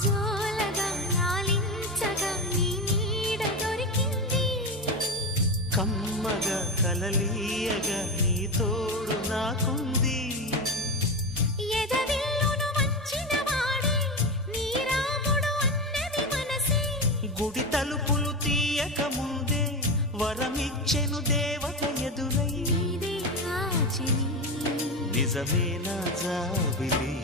జోలగా లాలించగా నీ నీడ దొరికింది కమ్మగా కలలీయగా నీ తోడు నాకుంది ఎదవిల్లును వంచిన వాడే నీ రాముడు అన్నది మనసే గుడి తలుపులు తీయక ముందే వరమిచ్చెను దేవత ఎదురై నీదే ఆచిని నిజమేనా జాబిలి